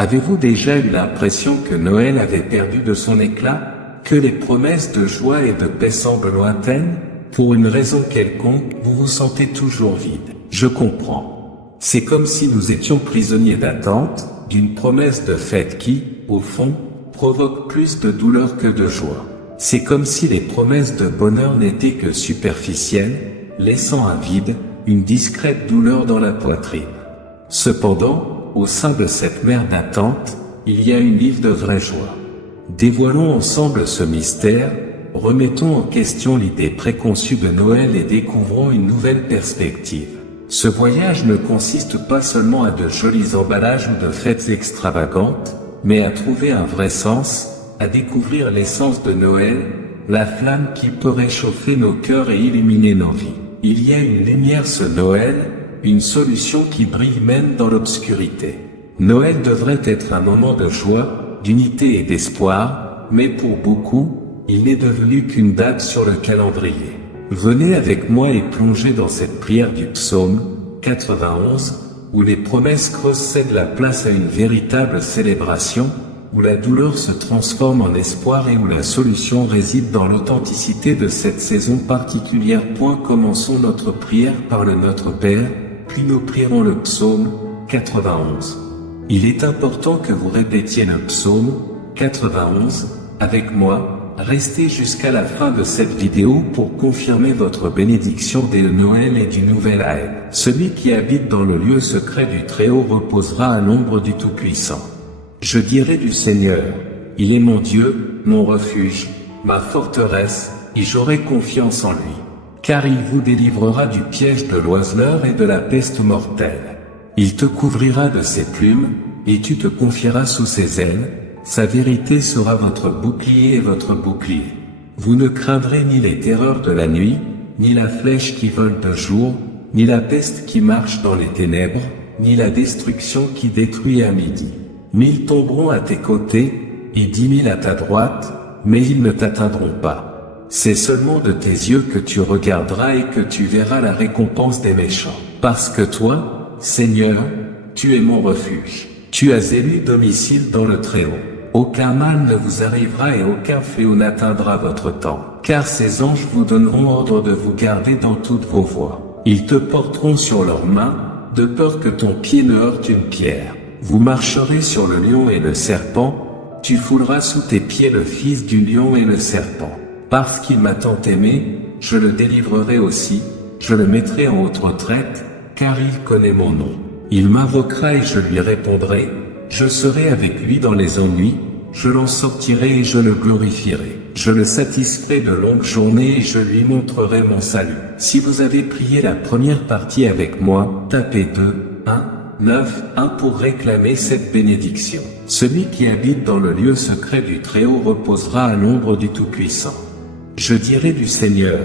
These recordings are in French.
Avez-vous déjà eu l'impression que Noël avait perdu de son éclat, que les promesses de joie et de paix semblent lointaines? Pour une raison quelconque, vous vous sentez toujours vide. Je comprends. C'est comme si nous étions prisonniers d'attente, d'une promesse de fête qui, au fond, provoque plus de douleur que de joie. C'est comme si les promesses de bonheur n'étaient que superficielles, laissant un vide, une discrète douleur dans la poitrine. Cependant, au sein de cette mer d'attente, il y a une île de vraie joie. Dévoilons ensemble ce mystère, remettons en question l'idée préconçue de Noël et découvrons une nouvelle perspective. Ce voyage ne consiste pas seulement à de jolis emballages ou de fêtes extravagantes, mais à trouver un vrai sens, à découvrir l'essence de Noël, la flamme qui peut réchauffer nos cœurs et illuminer nos vies. Il y a une lumière ce Noël, une solution qui brille même dans l'obscurité. Noël devrait être un moment de joie, d'unité et d'espoir, mais pour beaucoup, il n'est devenu qu'une date sur le calendrier. Venez avec moi et plongez dans cette prière du psaume 91, où les promesses creuses cèdent la place à une véritable célébration, où la douleur se transforme en espoir et où la solution réside dans l'authenticité de cette saison particulière. Commençons notre prière par le Notre Père, puis nous prierons le psaume 91. Il est important que vous répétiez le psaume 91 avec moi. Restez jusqu'à la fin de cette vidéo pour confirmer votre bénédiction dès le Noël et du Nouvel An. Celui qui habite dans le lieu secret du Très-Haut reposera à l'ombre du Tout-Puissant. Je dirai du Seigneur, il est mon Dieu, mon refuge, ma forteresse, et j'aurai confiance en lui. Car il vous délivrera du piège de l'oiseleur et de la peste mortelle. Il te couvrira de ses plumes, et tu te confieras sous ses ailes. Sa vérité sera votre bouclier et votre bouclier. Vous ne craindrez ni les terreurs de la nuit, ni la flèche qui vole de jour, ni la peste qui marche dans les ténèbres, ni la destruction qui détruit à midi. 1000 tomberont à tes côtés, et 10 000 à ta droite, mais ils ne t'atteindront pas. C'est seulement de tes yeux que tu regarderas et que tu verras la récompense des méchants. Parce que toi, Seigneur, tu es mon refuge. Tu as élu domicile dans le Très-Haut. Aucun mal ne vous arrivera et aucun fléau n'atteindra votre temps. Car ces anges vous donneront ordre de vous garder dans toutes vos voies. Ils te porteront sur leurs mains, de peur que ton pied ne heurte une pierre. Vous marcherez sur le lion et le serpent, tu fouleras sous tes pieds le fils du lion et le serpent. Parce qu'il m'a tant aimé, je le délivrerai aussi, je le mettrai en haute retraite, car il connaît mon nom. Il m'invoquera et je lui répondrai, je serai avec lui dans les ennuis, je l'en sortirai et je le glorifierai. Je le satisferai de longues journées et je lui montrerai mon salut. Si vous avez prié la première partie avec moi, tapez 2, 1, 9, 1 pour réclamer cette bénédiction. Celui qui habite dans le lieu secret du Très-Haut reposera à l'ombre du Tout-Puissant. Je dirai du Seigneur,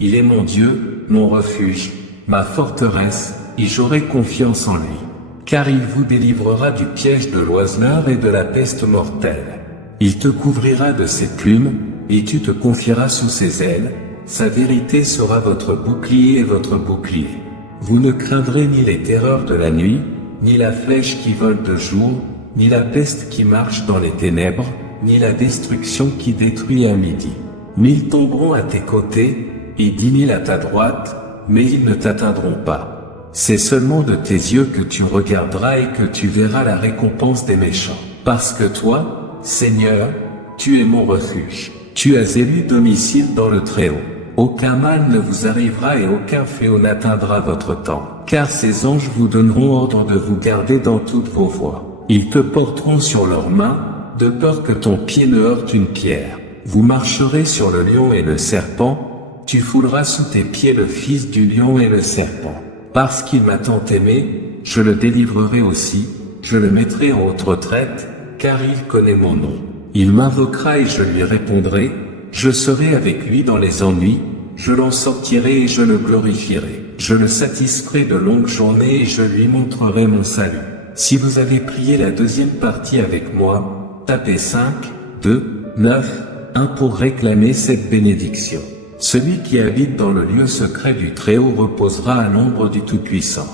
il est mon Dieu, mon refuge, ma forteresse, et j'aurai confiance en lui. Car il vous délivrera du piège de l'oiseleur et de la peste mortelle. Il te couvrira de ses plumes, et tu te confieras sous ses ailes, sa vérité sera votre bouclier et votre bouclier. Vous ne craindrez ni les terreurs de la nuit, ni la flèche qui vole de jour, ni la peste qui marche dans les ténèbres, ni la destruction qui détruit à midi. 1000 tomberont à tes côtés, et 10 000 à ta droite, mais ils ne t'atteindront pas. C'est seulement de tes yeux que tu regarderas et que tu verras la récompense des méchants. Parce que toi, Seigneur, tu es mon refuge. Tu as élu domicile dans le Très-Haut. Aucun mal ne vous arrivera et aucun fléau n'atteindra votre temps. Car ces anges vous donneront ordre de vous garder dans toutes vos voies. Ils te porteront sur leurs mains, de peur que ton pied ne heurte une pierre. Vous marcherez sur le lion et le serpent, tu fouleras sous tes pieds le fils du lion et le serpent. Parce qu'il m'a tant aimé, je le délivrerai aussi, je le mettrai en haute retraite, car il connaît mon nom. Il m'invoquera et je lui répondrai, je serai avec lui dans les ennuis, je l'en sortirai et je le glorifierai. Je le satisferai de longues journées et je lui montrerai mon salut. Si vous avez prié la deuxième partie avec moi, tapez 5, 2, 9, 1 pour réclamer cette bénédiction. Celui qui habite dans le lieu secret du Très-Haut reposera à l'ombre du Tout-Puissant.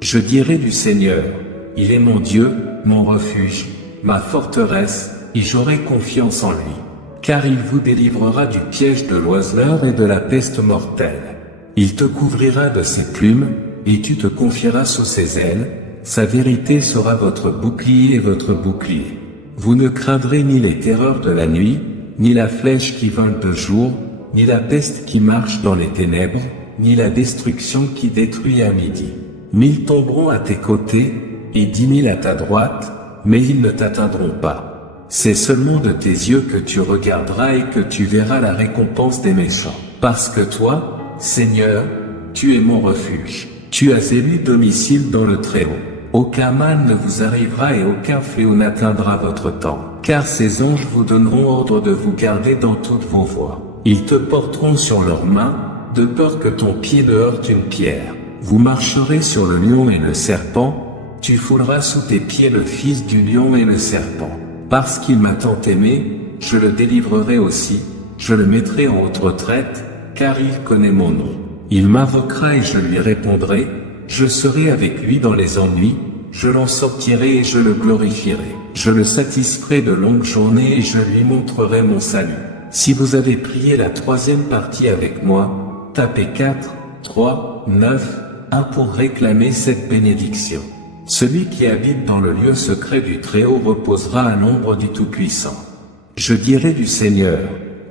Je dirai du Seigneur, il est mon Dieu, mon refuge, ma forteresse, et j'aurai confiance en lui. Car il vous délivrera du piège de l'oiseleur et de la peste mortelle. Il te couvrira de ses plumes, et tu te confieras sous ses ailes, sa vérité sera votre bouclier et votre bouclier. Vous ne craindrez ni les terreurs de la nuit, ni la flèche qui vole de jour, ni la peste qui marche dans les ténèbres, ni la destruction qui détruit à midi. 1000 tomberont à tes côtés, et 10 000 à ta droite, mais ils ne t'atteindront pas. C'est seulement de tes yeux que tu regarderas et que tu verras la récompense des méchants. Parce que toi, Seigneur, tu es mon refuge. Tu as élu domicile dans le Très-Haut. Aucun mal ne vous arrivera et aucun fléau n'atteindra votre temps. Car ces anges vous donneront ordre de vous garder dans toutes vos voies. Ils te porteront sur leurs mains, de peur que ton pied ne heurte une pierre. Vous marcherez sur le lion et le serpent, tu fouleras sous tes pieds le fils du lion et le serpent. Parce qu'il m'a tant aimé, je le délivrerai aussi, je le mettrai en haute retraite, car il connaît mon nom. Il m'invoquera et je lui répondrai, je serai avec lui dans les ennuis, je l'en sortirai et je le glorifierai. Je le satisferai de longues journées et je lui montrerai mon salut. Si vous avez prié la troisième partie avec moi, tapez 4, 3, 9, 1 pour réclamer cette bénédiction. Celui qui habite dans le lieu secret du Très-Haut reposera à l'ombre du Tout-Puissant. Je dirai du Seigneur,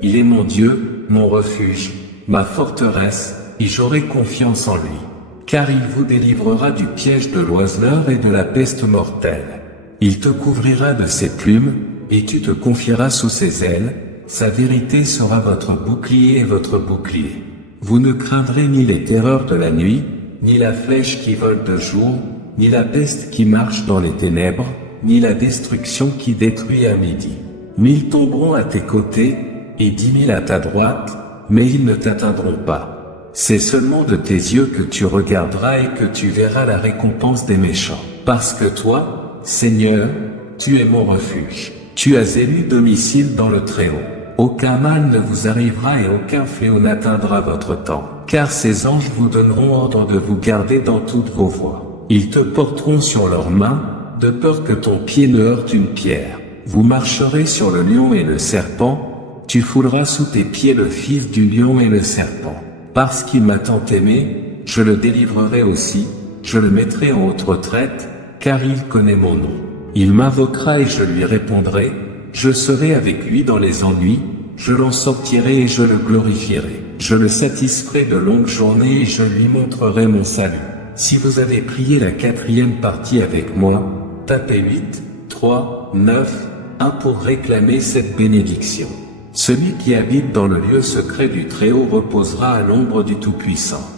il est mon Dieu, mon refuge, ma forteresse, et j'aurai confiance en lui. Car il vous délivrera du piège de l'oiseleur et de la peste mortelle. Il te couvrira de ses plumes, et tu te confieras sous ses ailes, sa vérité sera votre bouclier et votre bouclier. Vous ne craindrez ni les terreurs de la nuit, ni la flèche qui vole de jour, ni la peste qui marche dans les ténèbres, ni la destruction qui détruit à midi. 1000 tomberont à tes côtés, et 10 000 à ta droite, mais ils ne t'atteindront pas. C'est seulement de tes yeux que tu regarderas et que tu verras la récompense des méchants. Parce que toi, Seigneur, tu es mon refuge. Tu as élu domicile dans le Très-Haut. Aucun mal ne vous arrivera et aucun fléau n'atteindra votre temps. Car ces anges vous donneront ordre de vous garder dans toutes vos voies. Ils te porteront sur leurs mains, de peur que ton pied ne heurte une pierre. Vous marcherez sur le lion et le serpent, tu fouleras sous tes pieds le fils du lion et le serpent. Parce qu'il m'a tant aimé, je le délivrerai aussi, je le mettrai en haute retraite, car il connaît mon nom. Il m'invoquera et je lui répondrai, je serai avec lui dans les ennuis, je l'en sortirai et je le glorifierai. Je le satisferai de longues journées et je lui montrerai mon salut. Si vous avez prié la quatrième partie avec moi, tapez 8, 3, 9, 1 pour réclamer cette bénédiction. Celui qui habite dans le lieu secret du Très-Haut reposera à l'ombre du Tout-Puissant.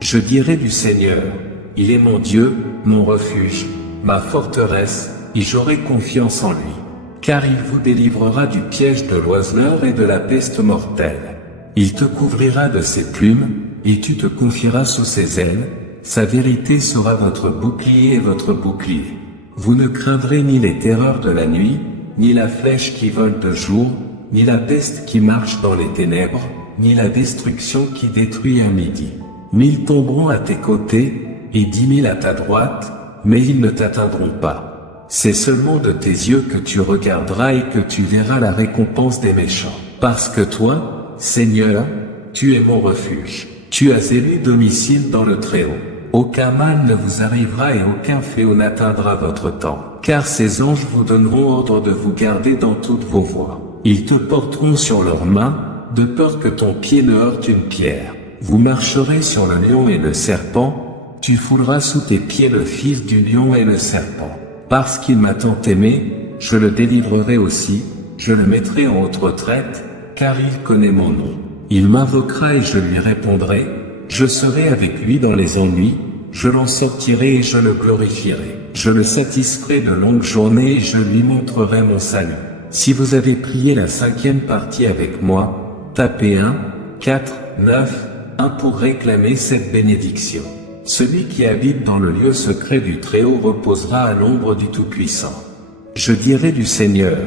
Je dirai du Seigneur, il est mon Dieu, mon refuge, ma forteresse, et j'aurai confiance en lui. Car il vous délivrera du piège de l'oiseleur et de la peste mortelle. Il te couvrira de ses plumes, et tu te confieras sous ses ailes, sa vérité sera votre bouclier et votre bouclier. Vous ne craindrez ni les terreurs de la nuit, ni la flèche qui vole de jour, ni la peste qui marche dans les ténèbres, ni la destruction qui détruit à midi. 1000 tomberont à tes côtés, et 10 000 à ta droite, mais ils ne t'atteindront pas. C'est seulement de tes yeux que tu regarderas et que tu verras la récompense des méchants. Parce que toi, Seigneur, tu es mon refuge. Tu as élu domicile dans le Très-Haut. Aucun mal ne vous arrivera et aucun fléau n'atteindra votre temps. Car ces anges vous donneront ordre de vous garder dans toutes vos voies. Ils te porteront sur leurs mains, de peur que ton pied ne heurte une pierre. Vous marcherez sur le lion et le serpent, tu fouleras sous tes pieds le fils du lion et le serpent. Parce qu'il m'a tant aimé, je le délivrerai aussi, je le mettrai en haute retraite, car il connaît mon nom. Il m'invoquera et je lui répondrai, je serai avec lui dans les ennuis, je l'en sortirai et je le glorifierai. Je le satisferai de longues journées et je lui montrerai mon salut. Si vous avez prié la cinquième partie avec moi, tapez 1, 4, 9, 1 pour réclamer cette bénédiction. Celui qui habite dans le lieu secret du Très-Haut reposera à l'ombre du Tout-Puissant. Je dirai du Seigneur,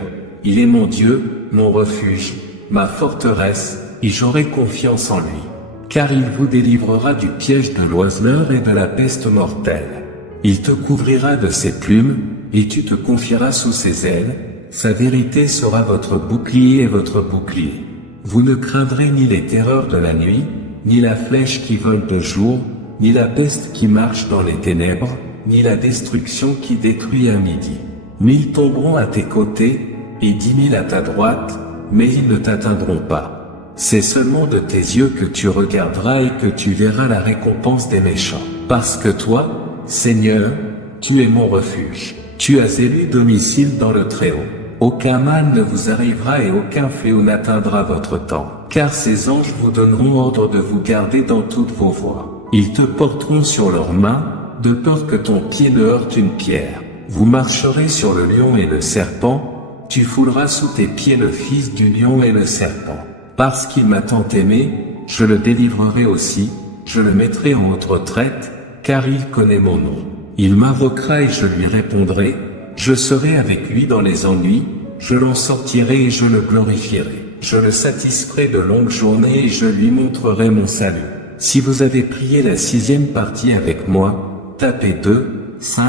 il est mon Dieu, mon refuge, ma forteresse, et j'aurai confiance en lui. Car il vous délivrera du piège de l'oiseleur et de la peste mortelle. Il te couvrira de ses plumes, et tu te confieras sous ses ailes, sa vérité sera votre bouclier et votre bouclier. Vous ne craindrez ni les terreurs de la nuit, ni la flèche qui vole de jour, ni la peste qui marche dans les ténèbres, ni la destruction qui détruit à midi. 1000 tomberont à tes côtés, et 10 000 à ta droite, mais ils ne t'atteindront pas. C'est seulement de tes yeux que tu regarderas et que tu verras la récompense des méchants. Parce que toi, Seigneur, tu es mon refuge. Tu as élu domicile dans le Très-Haut. Aucun mal ne vous arrivera et aucun fléau n'atteindra votre temps. Car ces anges vous donneront ordre de vous garder dans toutes vos voies. Ils te porteront sur leurs mains, de peur que ton pied ne heurte une pierre. Vous marcherez sur le lion et le serpent, tu fouleras sous tes pieds le fils du lion et le serpent. Parce qu'il m'a tant aimé, je le délivrerai aussi, je le mettrai en haute retraite, car il connaît mon nom. Il m'invoquera et je lui répondrai, je serai avec lui dans les ennuis, je l'en sortirai et je le glorifierai. Je le satisferai de longues journées et je lui montrerai mon salut. Si vous avez prié la 6e partie avec moi, tapez 2, 5,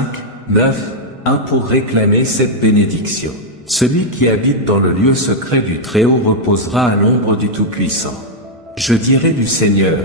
9, 1 pour réclamer cette bénédiction. Celui qui habite dans le lieu secret du Très-Haut reposera à l'ombre du Tout-Puissant. Je dirai du Seigneur,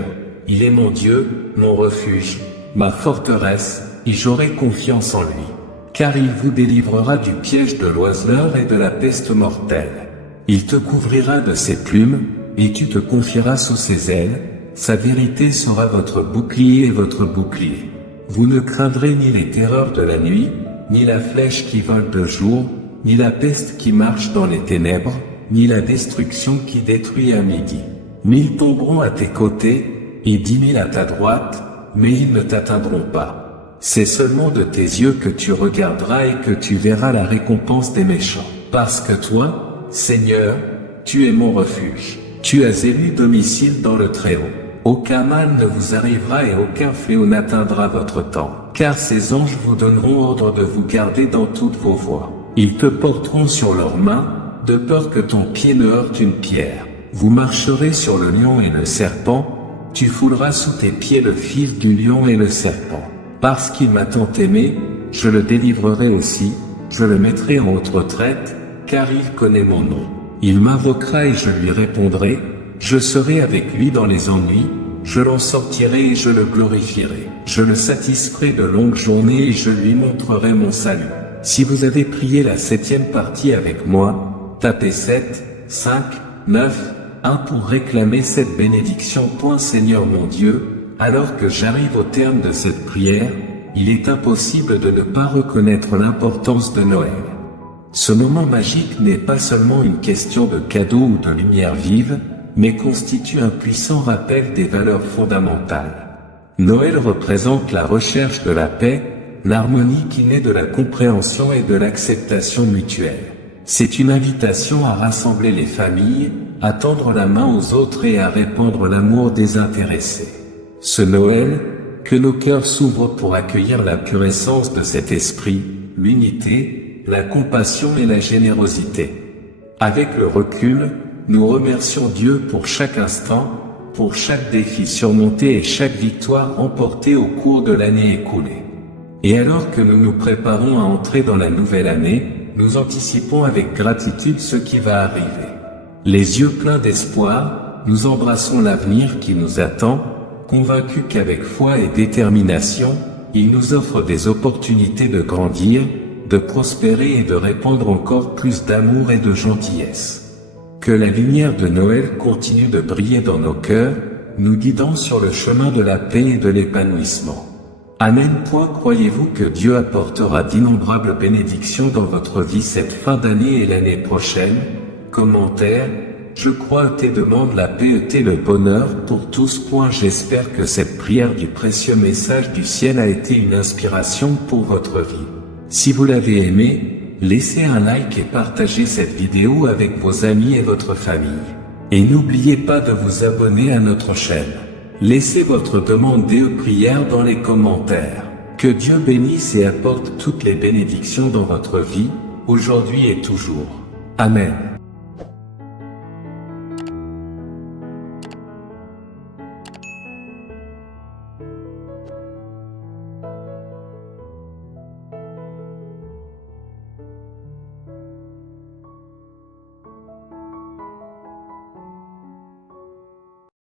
il est mon Dieu, mon refuge, ma forteresse, et j'aurai confiance en lui. Car il vous délivrera du piège de l'oiseleur et de la peste mortelle. Il te couvrira de ses plumes, et tu te confieras sous ses ailes, sa vérité sera votre bouclier et votre bouclier. Vous ne craindrez ni les terreurs de la nuit, ni la flèche qui vole de jour, ni la peste qui marche dans les ténèbres, ni la destruction qui détruit à midi. 1000 tomberont à tes côtés, et 10 000 à ta droite, mais ils ne t'atteindront pas. C'est seulement de tes yeux que tu regarderas et que tu verras la récompense des méchants. Parce que toi, Seigneur, tu es mon refuge. Tu as élu domicile dans le Très-Haut. Aucun mal ne vous arrivera et aucun fléau n'atteindra votre temps. Car ces anges vous donneront ordre de vous garder dans toutes vos voies. Ils te porteront sur leurs mains, de peur que ton pied ne heurte une pierre. Vous marcherez sur le lion et le serpent, tu fouleras sous tes pieds le fils du lion et le serpent. Parce qu'il m'a tant aimé, je le délivrerai aussi, je le mettrai en haute retraite, car il connaît mon nom. Il m'invoquera et je lui répondrai, je serai avec lui dans les ennuis, je l'en sortirai et je le glorifierai. Je le satisferai de longues journées et je lui montrerai mon salut. Si vous avez prié la 7e partie avec moi, tapez 7, 5, 9, 1 pour réclamer cette bénédiction. Seigneur mon Dieu, alors que j'arrive au terme de cette prière, il est impossible de ne pas reconnaître l'importance de Noël. Ce moment magique n'est pas seulement une question de cadeaux ou de lumière vive, mais constitue un puissant rappel des valeurs fondamentales. Noël représente la recherche de la paix, l'harmonie qui naît de la compréhension et de l'acceptation mutuelle. C'est une invitation à rassembler les familles, à tendre la main aux autres et à répandre l'amour désintéressé. Ce Noël, que nos cœurs s'ouvrent pour accueillir la pure essence de cet esprit, l'unité, la compassion et la générosité. Avec le recul, nous remercions Dieu pour chaque instant, pour chaque défi surmonté et chaque victoire remportée au cours de l'année écoulée. Et alors que nous nous préparons à entrer dans la nouvelle année, nous anticipons avec gratitude ce qui va arriver. Les yeux pleins d'espoir, nous embrassons l'avenir qui nous attend, convaincus qu'avec foi et détermination, il nous offre des opportunités de grandir, de prospérer et de répandre encore plus d'amour et de gentillesse. Que la lumière de Noël continue de briller dans nos cœurs, nous guidant sur le chemin de la paix et de l'épanouissement. Amen. Croyez-vous que Dieu apportera d'innombrables bénédictions dans votre vie cette fin d'année et l'année prochaine? Commentaire: je crois et demande la paix et le bonheur pour tous. J'espère que cette prière du précieux message du ciel a été une inspiration pour votre vie. Si vous l'avez aimé, laissez un like et partagez cette vidéo avec vos amis et votre famille. Et n'oubliez pas de vous abonner à notre chaîne. Laissez votre demande de prière dans les commentaires. Que Dieu bénisse et apporte toutes les bénédictions dans votre vie, aujourd'hui et toujours. Amen.